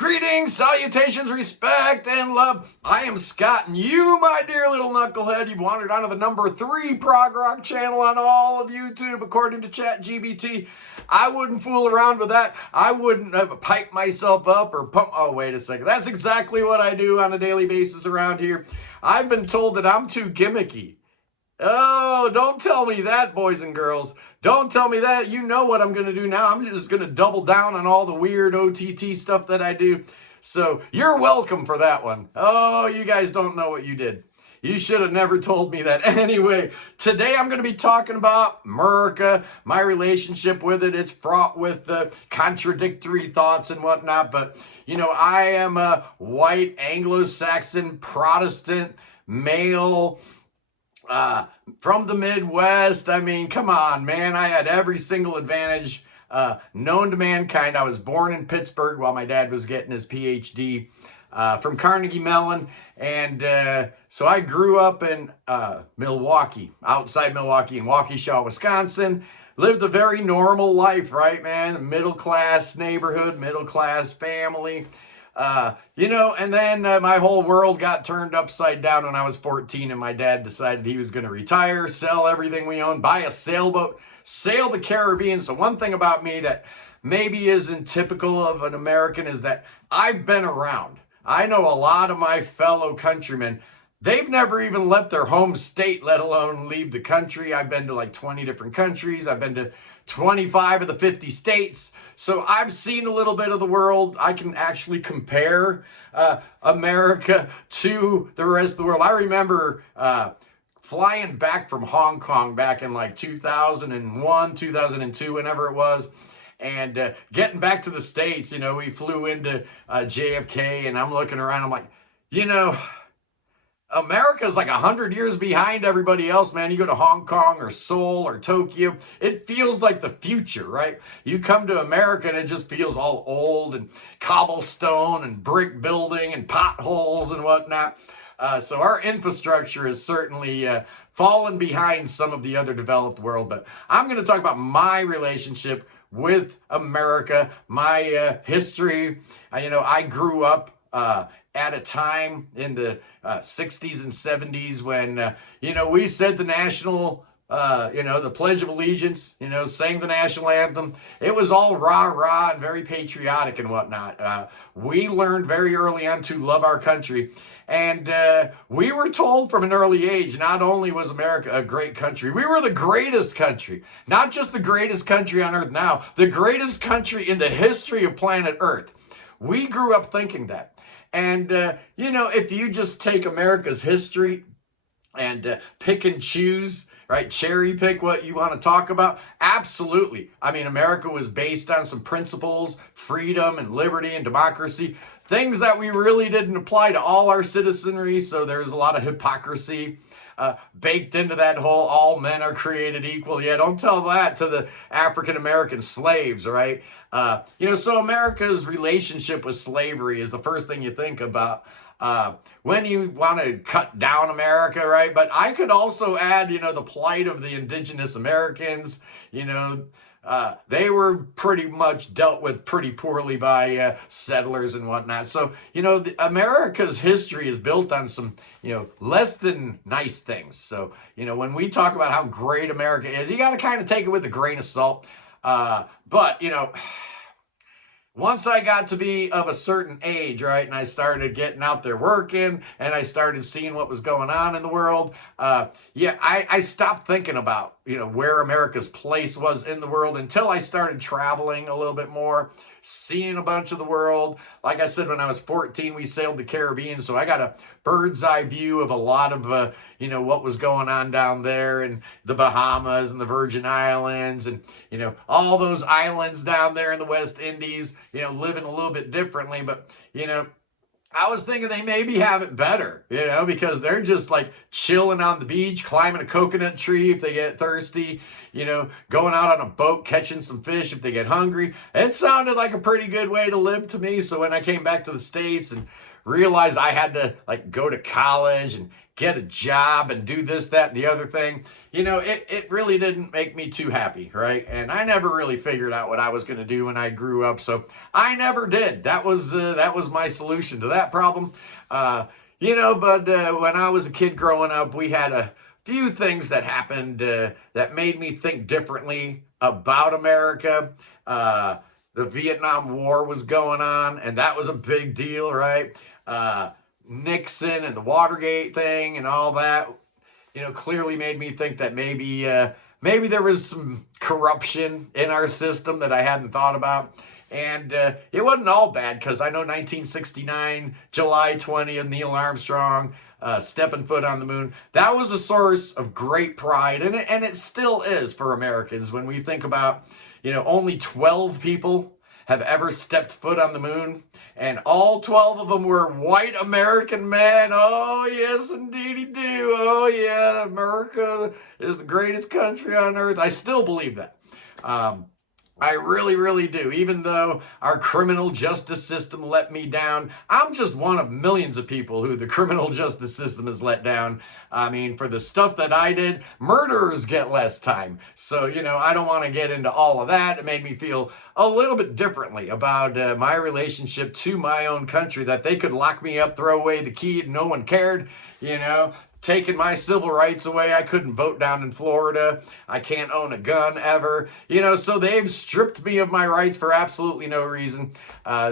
Greetings, salutations, respect, and love. I am Scott, and you, my dear little knucklehead, you've wandered onto the #3 prog rock channel on all of YouTube, according to ChatGPT. I wouldn't fool around with that. I wouldn't pipe myself up or pump. Oh, wait a second. That's exactly what I do on a daily basis around here. I've been told that I'm too gimmicky. Oh, don't tell me that, boys and girls. Don't tell me that. You know what I'm going to do now. I'm just going to double down on all the weird OTT stuff that I do. So you're welcome for that one. Oh, you guys don't know what you did. You should have never told me that. Anyway, today I'm going to be talking about America, my relationship with it. It's fraught with contradictory thoughts and whatnot. But, you know, I am a white Anglo-Saxon Protestant male from the Midwest. I mean, come on, man. I had every single advantage known to mankind. I was born in Pittsburgh while my dad was getting his PhD from Carnegie Mellon. And so I grew up in Milwaukee, outside Milwaukee in Waukesha, Wisconsin. Lived a very normal life, right, man? Middle-class neighborhood, middle-class family. You know, and then my whole world got turned upside down when I was 14 and my dad decided he was going to retire, sell everything we owned, buy a sailboat, sail the Caribbean. So one thing about me that maybe isn't typical of an American is that I've been around. I know a lot of my fellow countrymen. They've never even left their home state, let alone leave the country. I've been to like 20 different countries. I've been to 25 of the 50 states. So I've seen a little bit of the world. I can actually compare America to the rest of the world. I remember flying back from Hong Kong back in like 2001, 2002, whenever it was. And getting back to the States, you know, we flew into JFK and I'm looking around. I'm like, you know, America's like 100 years behind everybody else, man. You go to Hong Kong or Seoul or Tokyo, it feels like the future, right? You come to America and it just feels all old and cobblestone and brick building and potholes and whatnot. So our infrastructure is certainly fallen behind some of the other developed world. But I'm going to talk about my relationship with America, my history. You know, I grew up at a time in the 60s and 70s when, you know, we said the national, you know, the Pledge of Allegiance, you know, sang the national anthem. It was all rah-rah and very patriotic and whatnot. We learned very early on to love our country. And we were told from an early age, not only was America a great country, we were the greatest country. Not just the greatest country on earth now, the greatest country in the history of planet Earth. We grew up thinking that. And, you know, if you just take America's history and pick and choose, right, cherry pick what you want to talk about, absolutely. I mean, America was based on some principles, freedom and liberty and democracy, things that we really didn't apply to all our citizenry, so there's a lot of hypocrisy baked into that whole all men are created equal. Yeah, don't tell that to the African-American slaves, right? You know, so America's relationship with slavery is the first thing you think about when you want to cut down America, right? But I could also add, you know, the plight of the indigenous Americans. You know, they were pretty much dealt with pretty poorly by settlers and whatnot. So, you know, America's history is built on some, you know, less than nice things. So, you know, when we talk about how great America is, you got to kind of take it with a grain of salt. But, you know, once I got to be of a certain age, right, and I started getting out there working and I started seeing what was going on in the world, yeah, I stopped thinking about, you know, where America's place was in the world until I started traveling a little bit more, seeing a bunch of the world. Like I said, when I was 14, we sailed the Caribbean, so I got a bird's eye view of a lot of, you know, what was going on down there in the Bahamas and the Virgin Islands and, you know, all those islands down there in the West Indies, you know, living a little bit differently. But, you know, I was thinking they maybe have it better, you know, because they're just like chilling on the beach, climbing a coconut tree if they get thirsty, you know, going out on a boat, catching some fish if they get hungry. It sounded like a pretty good way to live to me. So when I came back to the States and realized I had to like go to college and get a job and do this, that, and the other thing, it really didn't make me too happy, right? And I never really figured out what I was going to do when I grew up, so I never did. That was my solution to that problem. But when I was a kid growing up, we had a few things that happened that made me think differently about America. The Vietnam War was going on, and that was a big deal, right? Nixon and the Watergate thing and all that, clearly made me think that maybe there was some corruption in our system that I hadn't thought about. And it wasn't all bad, because I know 1969, July 20th, Neil Armstrong stepping foot on the moon. That was a source of great pride, and it still is for Americans when we think about, only 12 people have ever stepped foot on the moon, and all 12 of them were white American men. Oh, yes, indeedy do. Oh, yeah, America is the greatest country on earth. I still believe that. I really, really do. Even though our criminal justice system let me down, I'm just one of millions of people who the criminal justice system has let down. I mean, for the stuff that I did, murderers get less time. So, I don't want to get into all of that. It made me feel a little bit differently about my relationship to my own country, that they could lock me up, throw away the key, and no one cared, taking my civil rights away. I couldn't vote down in Florida. I can't own a gun ever. So they've stripped me of my rights for absolutely no reason.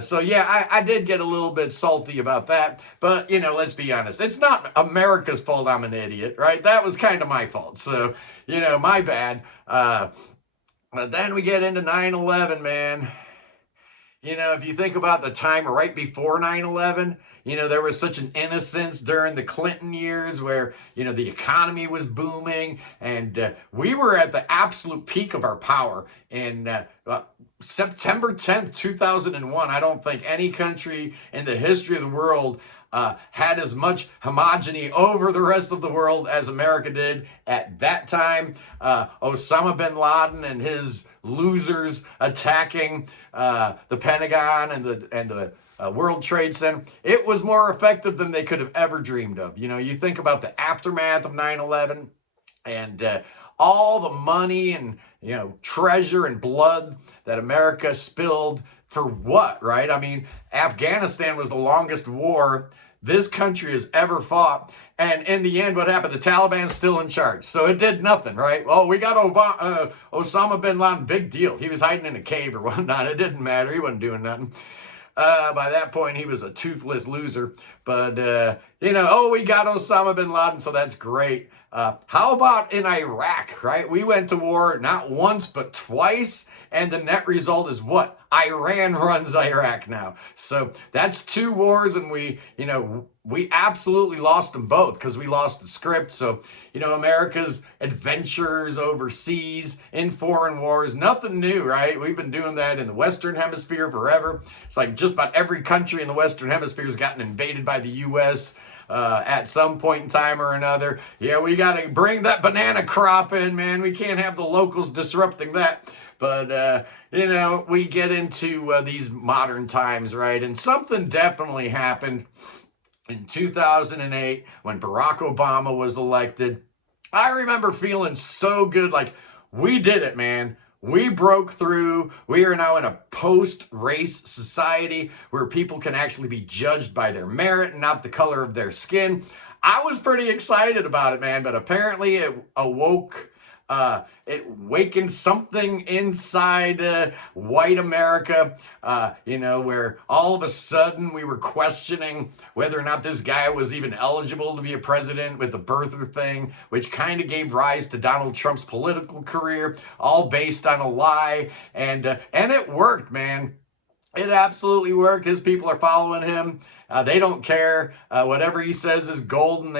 So yeah, I did get a little bit salty about that. But, let's be honest. It's not America's fault I'm an idiot, right? That was kind of my fault. So, my bad. But then we get into 9/11, man. If you think about the time right before 9/11, there was such an innocence during the Clinton years where, the economy was booming, and we were at the absolute peak of our power. In September 10th, 2001, I don't think any country in the history of the world had as much homogeny over the rest of the world as America did at that time. Osama bin Laden and his losers attacking the Pentagon and the World Trade Center. It was more effective than they could have ever dreamed of. You think about the aftermath of 9/11 and all the money and treasure and blood that America spilled for what, right? I mean, Afghanistan was the longest war this country has ever fought. And in the end, what happened? The Taliban's still in charge. So it did nothing, right? Well, we got Osama bin Laden, big deal. He was hiding in a cave or whatnot. It didn't matter. He wasn't doing nothing. By that point, he was a toothless loser. But, we got Osama bin Laden, so that's great. How about in Iraq, right? We went to war not once, but twice. And the net result is what? Iran runs Iraq now. So that's two wars, and we absolutely lost them both because we lost the script. So, America's adventures overseas in foreign wars, nothing new, right? We've been doing that in the Western Hemisphere forever. It's like just about every country in the Western Hemisphere has gotten invaded by the U.S. At some point in time or another. Yeah, we got to bring that banana crop in, man. We can't have the locals disrupting that. But, we get into these modern times, right? And something definitely happened in 2008 when Barack Obama was elected. I remember feeling so good, like, we did it, man. We broke through. We are now in a post-race society where people can actually be judged by their merit and not the color of their skin. I was pretty excited about it, man, but apparently it awakened something inside white America, where all of a sudden we were questioning whether or not this guy was even eligible to be a president with the birther thing, which kind of gave rise to Donald Trump's political career, all based on a lie. And it worked, man. It absolutely worked. His people are following him. They don't care. Whatever he says is golden.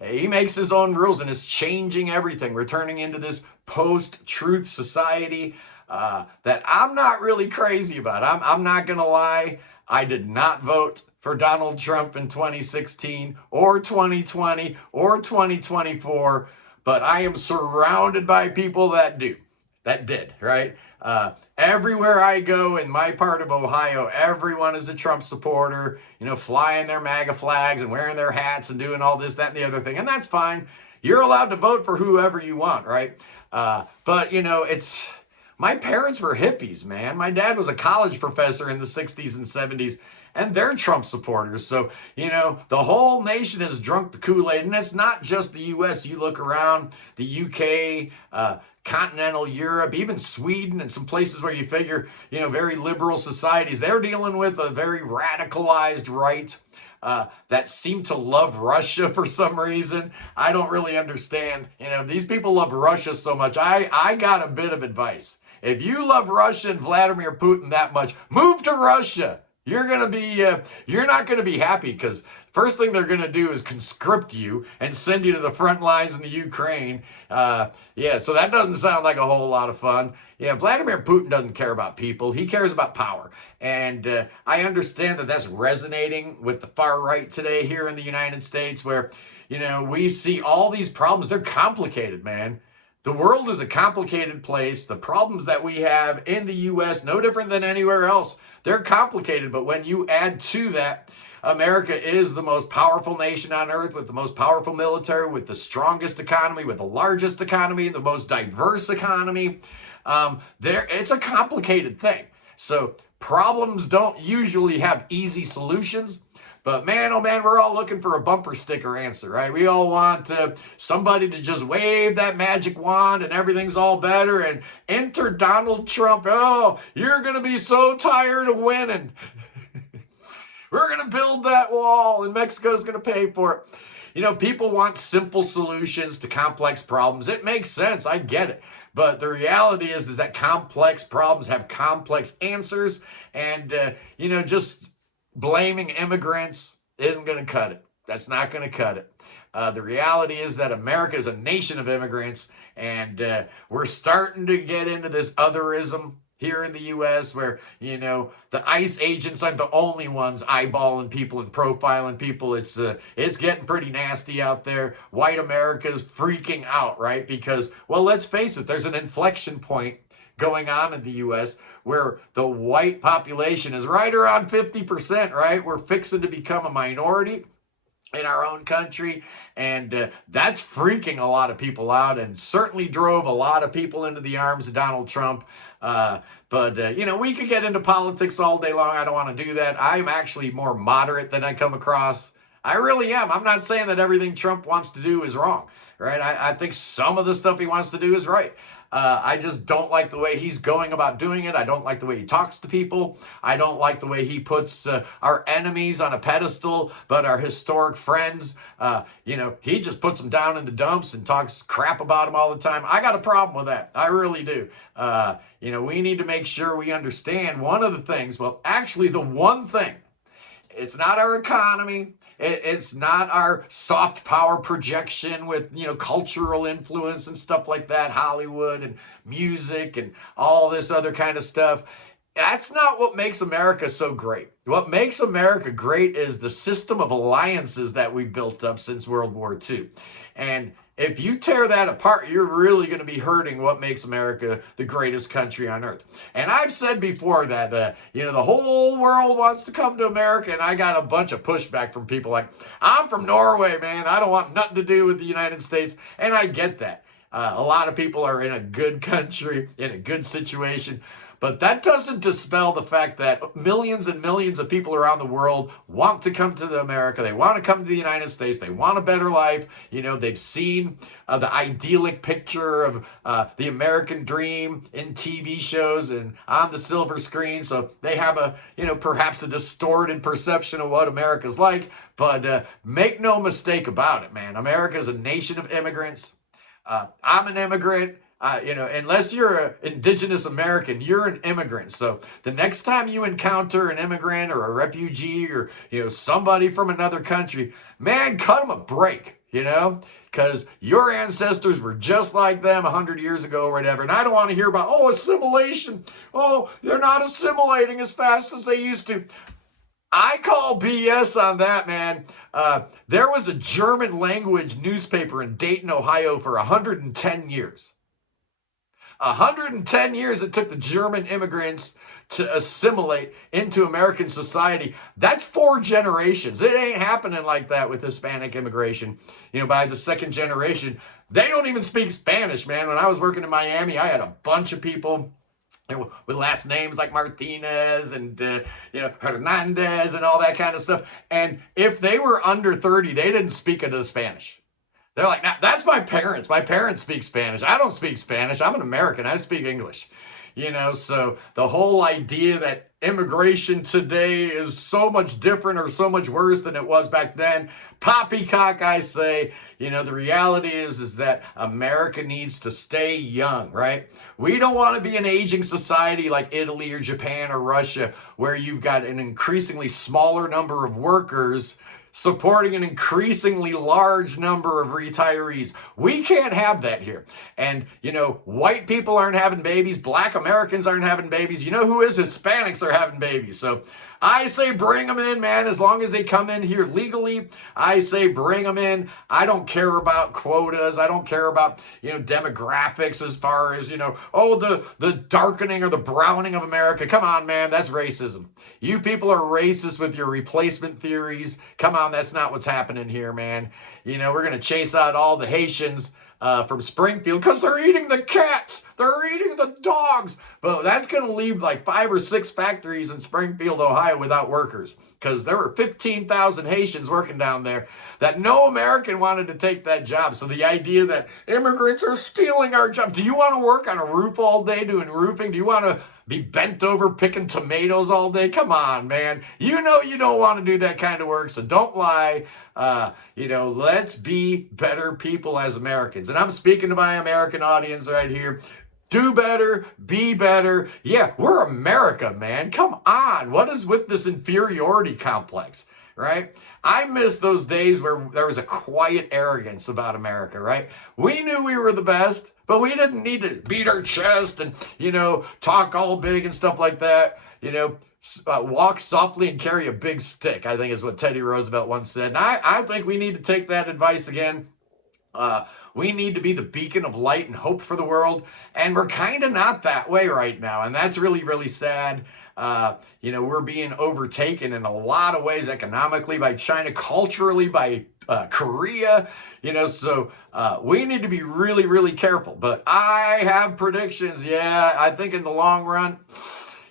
He makes his own rules, and it's changing everything. We're turning into this post-truth society that I'm not really crazy about. I'm not going to lie. I did not vote for Donald Trump in 2016 or 2020 or 2024, but I am surrounded by people that did, right? Everywhere I go in my part of Ohio, everyone is a Trump supporter, flying their MAGA flags and wearing their hats and doing all this, that, and the other thing. And that's fine. you're allowed to vote for whoever you want, right? But, you know, my parents were hippies, man. My dad was a college professor in the 60s and 70s, and they're Trump supporters. So, you know, the whole nation has drunk the Kool-Aid, and it's not just the U.S. You look around the U.K., continental Europe, even Sweden, and some places where you figure, you know, very liberal societies, they're dealing with a very radicalized right that seem to love Russia for some reason. I don't really understand. You know, these people love Russia so much. I got a bit of advice. If you love Russia and Vladimir Putin that much, move to Russia. You're not gonna be happy, because first thing they're gonna do is conscript you and send you to the front lines in the Ukraine. Yeah, so that doesn't sound like a whole lot of fun. Yeah, Vladimir Putin doesn't care about people. He cares about power. And I understand that that's resonating with the far right today here in the United States, where, you know, we see all these problems. They're complicated, man. The world is a complicated place. The problems that we have in the U.S., no different than anywhere else, they're complicated. But when you add to that, America is the most powerful nation on earth, with the most powerful military, with the strongest economy, with the largest economy, the most diverse economy. It's a complicated thing. So problems don't usually have easy solutions. But man, oh man, we're all looking for a bumper sticker answer, right? We all want somebody to just wave that magic wand and everything's all better, and enter Donald Trump. Oh, you're going to be so tired of winning. We're going to build that wall and Mexico's going to pay for it. You know, people want simple solutions to complex problems. It makes sense. I get it. But the reality is that complex problems have complex answers. And, you know, just blaming immigrants isn't going to cut it. That's not going to cut it. The reality is that America is a nation of immigrants, and we're starting to get into this otherism here in the U.S., where, you know, the ICE agents aren't the only ones eyeballing people and profiling people. It's getting pretty nasty out there. White America's freaking out, right? Because, well, let's face it, there's an inflection point going on in the U.S. where the white population is right around 50%, right? We're fixing to become a minority in our own country, and that's freaking a lot of people out, and certainly drove a lot of people into the arms of Donald Trump. But you know, we could get into politics all day long. I don't want to do that. I'm actually more moderate than I come across. I really am. I'm not saying that everything Trump wants to do is wrong, right? I think some of the stuff he wants to do is right. I just don't like the way he's going about doing it. I don't like the way he talks to people. I don't like the way he puts our enemies on a pedestal, but our historic friends, you know, he just puts them down in the dumps and talks crap about them all the time. I got a problem with that. I really do. You know, we need to make sure we understand one of the things, well, actually the one thing, it's not our economy. It's not our soft power projection with, you know, cultural influence and stuff like that, Hollywood and music and all this other kind of stuff. That's not what makes America so great. What makes America great is the system of alliances that we built up since World War II. And if you tear that apart, you're really going to be hurting what makes America the greatest country on earth. And I've said before that, you know, the whole world wants to come to America, and I got a bunch of pushback from people like, I'm from Norway, man. I don't want nothing to do with the United States. And I get that. A lot of people are in a good country, in a good situation. But that doesn't dispel the fact that millions and millions of people around the world want to come to America. They want to come to the United States. They want a better life. You know, they've seen the idyllic picture of the American dream in TV shows and on the silver screen. So they have a, you know, perhaps a distorted perception of what America's like. But make no mistake about it, man. America is a nation of immigrants. I'm an immigrant. You know, unless you're an indigenous American, you're an immigrant. So the next time you encounter an immigrant or a refugee or, you know, somebody from another country, man, cut them a break, you know, because your ancestors were just like them 100 years ago or whatever. And I don't want to hear about, oh, assimilation. Oh, they're not assimilating as fast as they used to. I call BS on that, man. There was a German language newspaper in Dayton, Ohio for 110 years. 110 years it took the German immigrants to assimilate into American society. That's 4 generations. It ain't happening like that with Hispanic immigration. By the 2nd generation, they don't even speak Spanish, man. When I was working in Miami, I had a bunch of people with last names like Martinez and Hernandez and all that kind of stuff. And if they were under 30, they didn't speak into Spanish. They're like, nah, that's my parents. My parents speak Spanish. I don't speak Spanish. I'm an American. I speak English. So the whole idea that immigration today is so much different or so much worse than it was back then, poppycock, I say. The reality is that America needs to stay young, right? We don't want to be an aging society like Italy or Japan or Russia, where you've got an increasingly smaller number of workers supporting an increasingly large number of retirees. We can't have that here. And, white people aren't having babies. Black Americans aren't having babies. You know who is? Hispanics are having babies. So I say bring them in, man, as long as they come in here legally. I say bring them in. I don't care about quotas. I don't care about, demographics as far as, the darkening or the browning of America. Come on, man, that's racism. You people are racist with your replacement theories. Come on, that's not what's happening here, man. We're going to chase out all the Haitians from Springfield because they're eating the cats. They're eating the dogs. But that's going to leave like 5 or 6 factories in Springfield, Ohio without workers, because there were 15,000 Haitians working down there that no American wanted to take that job. So the idea that immigrants are stealing our job. Do you want to work on a roof all day doing roofing? Do you want to be bent over picking tomatoes all day? Come on, man. You don't want to do that kind of work, so don't lie. Let's be better people as Americans. And I'm speaking to my American audience right here. Do better, be better. Yeah, we're America, man. Come on. What is with this inferiority complex, right? I miss those days where there was a quiet arrogance about America, right? We knew we were the best, but we didn't need to beat our chest and, talk all big and stuff like that. Walk softly and carry a big stick, I think is what Teddy Roosevelt once said. And I think we need to take that advice again. We need to be the beacon of light and hope for the world. And we're kind of not that way right now. And that's really, really sad. We're being overtaken in a lot of ways economically by China, culturally by Korea, so we need to be really, really careful. But I have predictions. Yeah, I think in the long run,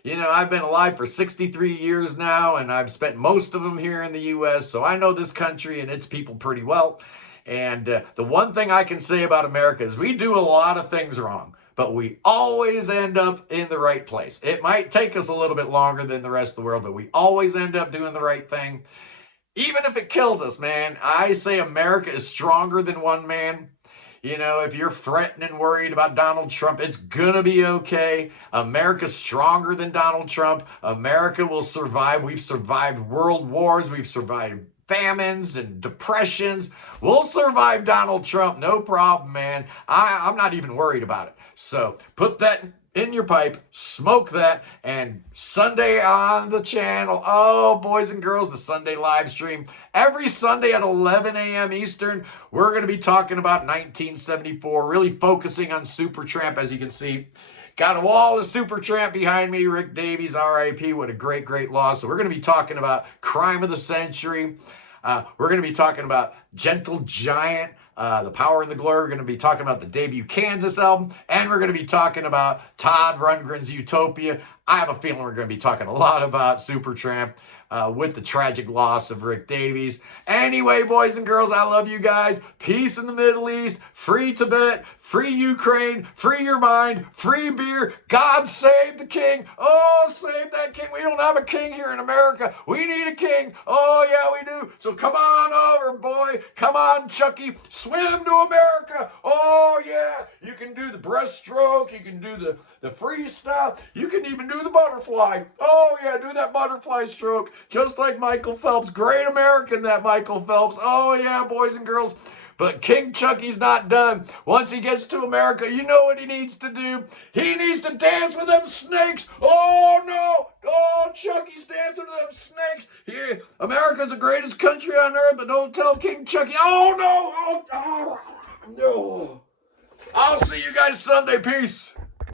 I've been alive for 63 years now, and I've spent most of them here in the U.S., so I know this country and its people pretty well. And the one thing I can say about America is we do a lot of things wrong, but we always end up in the right place. It might take us a little bit longer than the rest of the world, but we always end up doing the right thing. Even if it kills us, man, I say America is stronger than one man. If you're fretting and worried about Donald Trump, it's going to be okay. America's stronger than Donald Trump. America will survive. We've survived world wars. We've survived famines and depressions. We'll survive Donald Trump. No problem, man. I'm not even worried about it. So put that in your pipe, smoke that, and Sunday on the channel, oh, boys and girls, the Sunday live stream, every Sunday at 11 a.m. Eastern, we're going to be talking about 1974, really focusing on Supertramp, as you can see. Got a wall of Supertramp behind me, Rick Davies, R.I.P., what a great, great loss. So we're going to be talking about Crime of the Century. We're going to be talking about Gentle Giant, The Power and the Glory. We're going to be talking about the debut Kansas album, and we're going to be talking about Todd Rundgren's Utopia. I have a feeling we're going to be talking a lot about Supertramp with the tragic loss of Rick Davies. Anyway, boys and girls, I love you guys. Peace in the Middle East, free Tibet, free Ukraine, free your mind, free beer. God save the king. Oh, save that king. We don't have a king here in America. We need a king. Oh, yeah, we do. So come on over, boy. Come on, Chucky. Swim to America. Oh, yeah. You can do the breaststroke. You can do the freestyle. You can even do the butterfly. Oh, yeah, do that butterfly stroke. Just like Michael Phelps. Great American, that Michael Phelps. Oh, yeah, boys and girls. But King Chucky's not done. Once he gets to America, you know what he needs to do? He needs to dance with them snakes. Oh, no. Oh, Chucky's dancing with them snakes. Here, America's the greatest country on earth, but don't tell King Chucky. Oh, no. Oh, no. I'll see you guys Sunday. Peace.